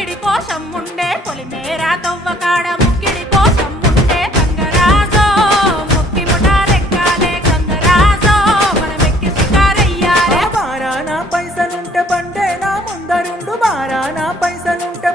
ముక్కిడి కోసం ఉండే పొలిమేరా తవ్వకాడ ముక్కిడి కోసం ఉండే గంగరాజో ముక్కి ముఠారెక్కాలే గంగరాజో మనమెక్కి షికారయ్యాలే బారానా పైసలుంటే బండే నా ముందరుండు బారానా పైసలుంటే